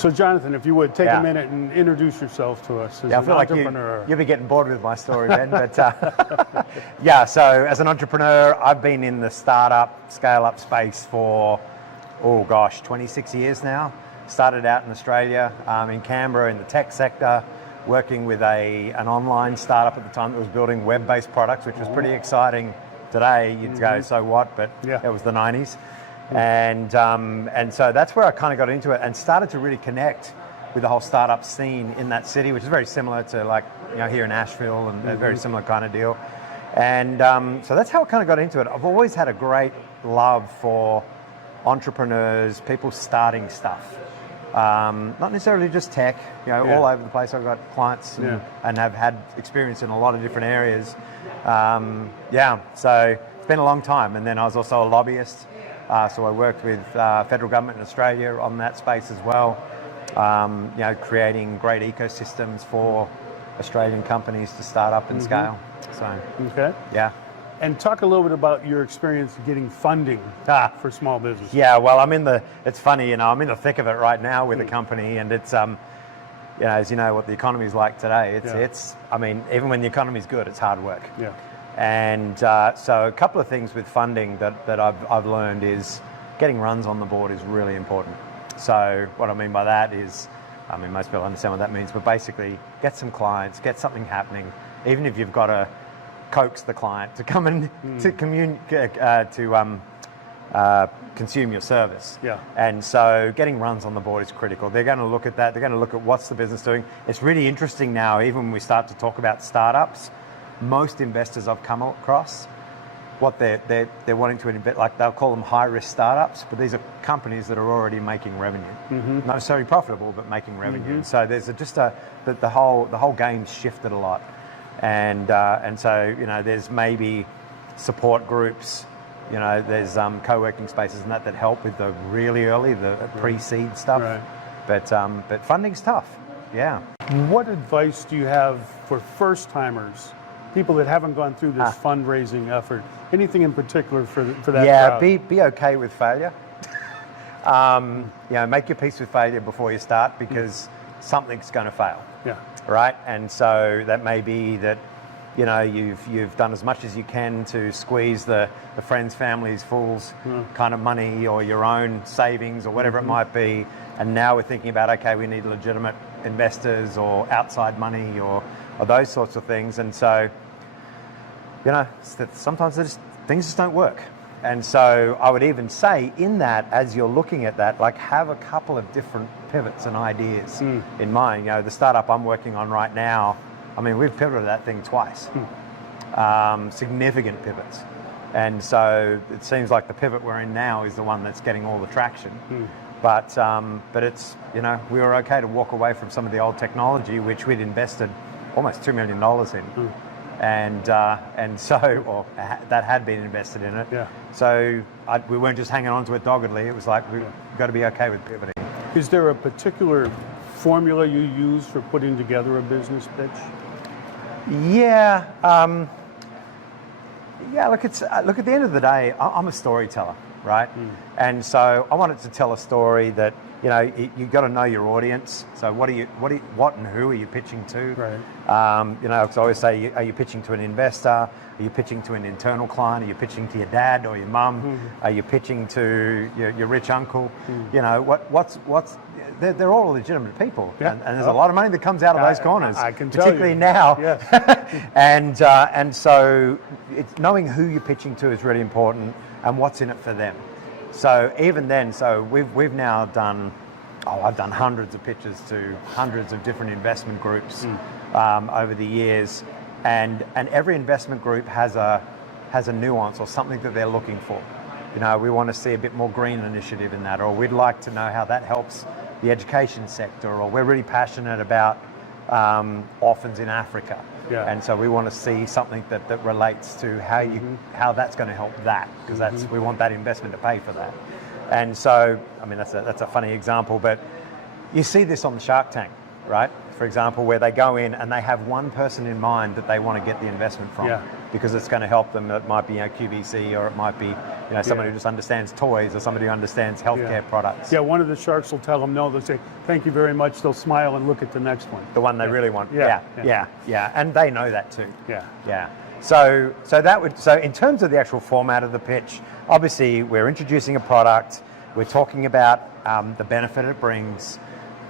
So Jonathan, if you would, take a minute and introduce yourself to us as an entrepreneur. You'll be getting bored with my story, Ben, but yeah, so as an entrepreneur, I've been in the startup, scale-up space for, 26 years now. Started out in Australia, in Canberra in the tech sector, working with an online startup at the time that was building web-based products, which was pretty exciting. Today, you'd go, so what? But it was the 90s. And so that's where I kind of got into it and started to really connect with the whole startup scene in that city, which is very similar to like, here in Asheville and a very similar kind of deal. And so that's how I kind of got into it. I've always had a great love for entrepreneurs, people starting stuff. Not necessarily just tech, all over the place. I've got clients and have had experience in a lot of different areas. So it's been a long time. And then I was also a lobbyist. So I worked with federal government in Australia on that space as well, creating great ecosystems for Australian companies to start up and scale. So, And talk a little bit about your experience getting funding for small business. Yeah, well, it's funny, I'm in the thick of it right now with a company, and it's, as you know what the economy is like today, it's even when the economy's good, it's hard work. Yeah. And so a couple of things with funding that I've learned is getting runs on the board is really important. So what I mean by that is, most people understand what that means, but basically get some clients, get something happening, even if you've got to coax the client to come and to consume your service. Yeah. And so getting runs on the board is critical. They're going to look at that. They're going to look at what's the business doing. It's really interesting now, even when we start to talk about startups, most investors I've come across, what they're wanting to invest, like they'll call them high-risk startups, but these are companies that are already making revenue. Not necessarily profitable, but making revenue. So there's the whole game's shifted a lot. And so, there's maybe support groups, there's co-working spaces and that help with the really early, the pre-seed stuff. Right. But funding's tough, yeah. What advice do you have for first-timers, people that haven't gone through this fundraising effort? Anything in particular for that crowd? Be okay with failure. Make your peace with failure before you start, because something's going to fail. Yeah. Right, and so that may be that you've done as much as you can to squeeze the friends, families, fools kind of money, or your own savings, or whatever it might be, and now we're thinking about, okay, we need legitimate investors or outside money or those sorts of things. And so sometimes things just don't work. And so I would even say in that, as you're looking at that, like have a couple of different pivots and ideas in mind. The startup I'm working on right now, we've pivoted that thing twice, significant pivots. And so it seems like the pivot we're in now is the one that's getting all the traction. But it's, we were okay to walk away from some of the old technology, which we'd invested almost $2 million in. And so that had been invested in it. Yeah. So we weren't just hanging on to it doggedly. It was like, we've got to be okay with pivoting. Is there a particular formula you use for putting together a business pitch? Yeah. Look, at the end of the day, I'm a storyteller, right? And so I wanted to tell a story that, you've got to know your audience. So what and who are you pitching to? Right. Because I always say, are you pitching to an investor? Are you pitching to an internal client? Are you pitching to your dad or your mum? Are you pitching to your rich uncle? They're all legitimate people, and there's a lot of money that comes out of those corners. I can tell particularly you. now. Yes. and so knowing who you're pitching to is really important, and what's in it for them. So even then, we've now done, I've done hundreds of pitches to hundreds of different investment groups over the years, and every investment group has a nuance or something that they're looking for. We want to see a bit more green initiative in that, or we'd like to know how that helps the education sector, or we're really passionate about orphans in Africa. Yeah. And so we want to see something that relates to how that's going to help that, because we want that investment to pay for that. And so, that's a funny example, but you see this on the Shark Tank, right? For example, where they go in and they have one person in mind that they want to get the investment from. Yeah. because it's going to help them. It might be QVC, or it might be someone who just understands toys, or somebody who understands healthcare products. Yeah, one of the sharks will tell them no. They'll say thank you very much. They'll smile and look at the next one. The one they really want. Yeah. And they know that too. Yeah. So in terms of the actual format of the pitch, obviously we're introducing a product. We're talking about the benefit it brings,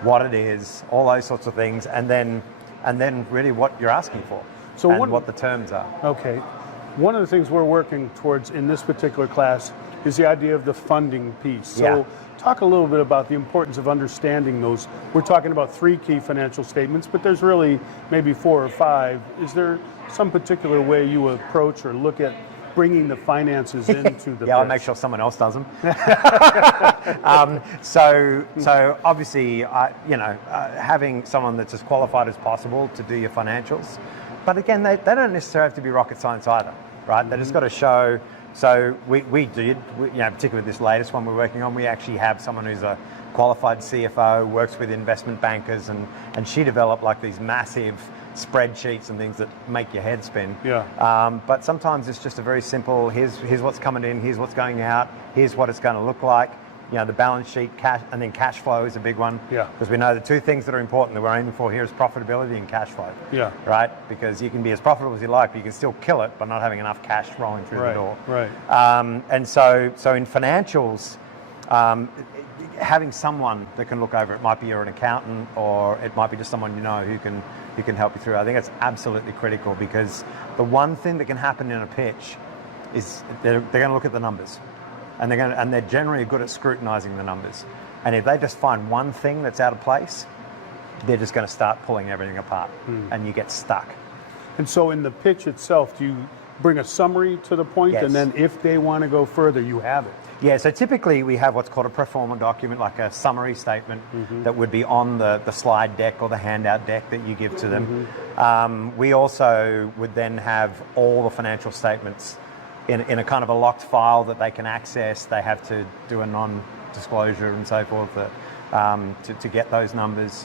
what it is, all those sorts of things, and then really what you're asking for, and what the terms are. Okay. One of the things we're working towards in this particular class is the idea of the funding piece. So talk a little bit about the importance of understanding those. We're talking about 3 key financial statements, but there's really maybe 4 or 5. Is there some particular way you approach or look at bringing the finances into the I'll make sure someone else does them. So obviously, having someone that's as qualified as possible to do your financials. But again, they don't necessarily have to be rocket science either, right? They just got to show. So we did, particularly with this latest one we're working on, we actually have someone who's a qualified CFO, works with investment bankers, and she developed like these massive spreadsheets and things that make your head spin. But sometimes it's just a very simple, here's what's coming in, here's what's going out, here's what it's going to look like. The balance sheet, cash, and then cash flow is a big one. Because we know the 2 things that are important that we're aiming for here is profitability and cash flow. Right? Because you can be as profitable as you like, but you can still kill it by not having enough cash rolling through the door. And so in financials, having someone that can look over it, might be you're an accountant, or it might be just someone who can help you through. I think it's absolutely critical, because the one thing that can happen in a pitch is they're going to look at the numbers. And they're generally good at scrutinizing the numbers. And if they just find one thing that's out of place, they're just going to start pulling everything apart, and you get stuck. And so in the pitch itself, do you bring a summary to the point, and then if they want to go further, you have it? Yeah, so typically we have what's called a pro forma document, like a summary statement that would be on the slide deck or the handout deck that you give to them. We also would then have all the financial statements in a kind of a locked file that they can access. They have to do a non-disclosure and so forth to get those numbers.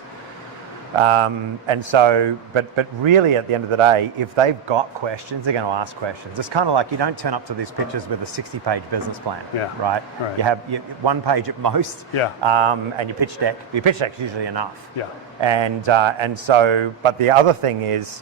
And so, but really at the end of the day, if they've got questions, they're going to ask questions. It's kind of like you don't turn up to these pitches with a 60-page business plan, right? You have 1 page at most, and your pitch deck. Your pitch deck is usually enough. And so, but the other thing is,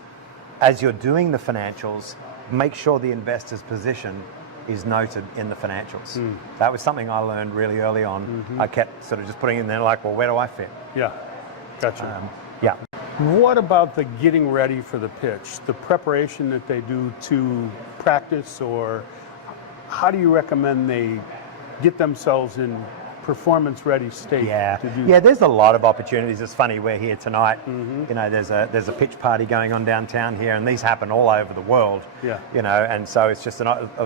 as you're doing the financials, make sure the investor's position is noted in the financials. That was something I learned really early on. I kept sort of just putting in there like, well, where do I fit? Gotcha. Yeah. What about the getting ready for the pitch, the preparation that they do to practice, or how do you recommend they get themselves in performance-ready state to do that? There's a lot of opportunities. It's funny, we're here tonight. There's a pitch party going on downtown here, and these happen all over the world. And so it's just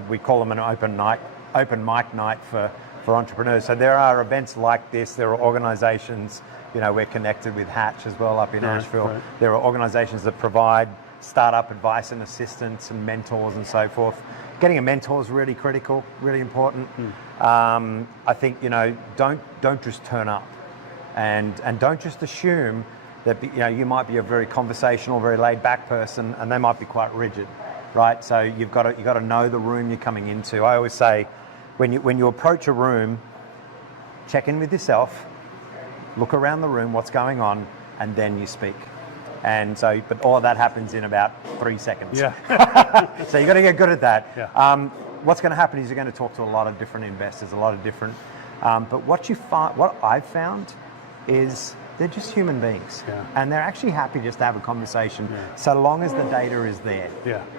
we call them an open mic night for entrepreneurs. So there are events like this. There are organizations, we're connected with Hatch as well up in Asheville. There are organizations that provide startup advice and assistance and mentors and so forth. Getting a mentor is really critical, really important. I think, don't just turn up, and don't just assume that you might be a very conversational, very laid back person, and they might be quite rigid, right? So you've got to know the room you're coming into. I always say, when you approach a room, check in with yourself, look around the room, what's going on, and then you speak. And so, but all of that happens in about 3 seconds. So you got to get good at that. What's going to happen is you're going to talk to a lot of different investors, a lot of different. But what I've found is they're just human beings, and they're actually happy just to have a conversation, so long as the data is there.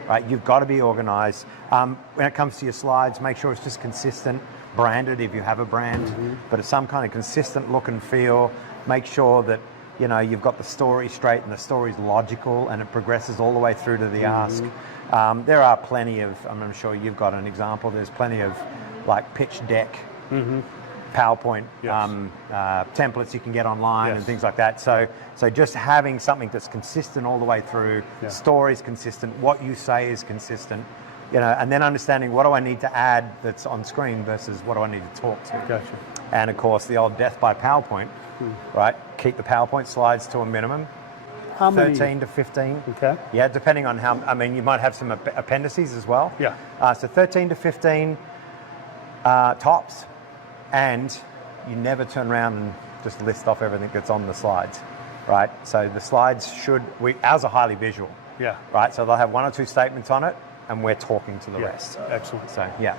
Right? You've got to be organised. When it comes to your slides, make sure it's just consistent, branded if you have a brand, but it's some kind of consistent look and feel. Make sure that you've got the story straight and the story's logical and it progresses all the way through to the ask. There are plenty of, I'm sure you've got an example, there's plenty of like pitch deck, PowerPoint templates you can get online and things like that. So just having something that's consistent all the way through, story's consistent, what you say is consistent, and then understanding what do I need to add that's on screen versus what do I need to talk to. And of course the old death by PowerPoint, right? Keep the PowerPoint slides to a minimum. How many? 13 to 15. Okay. Yeah, depending on how, I mean, you might have some appendices as well. Yeah. So 13 to 15 tops, and you never turn around and just list off everything that's on the slides, right? So the slides ours are highly visual. Yeah. Right, so they'll have one or two statements on it, and we're talking to the rest. Excellent. So, yeah.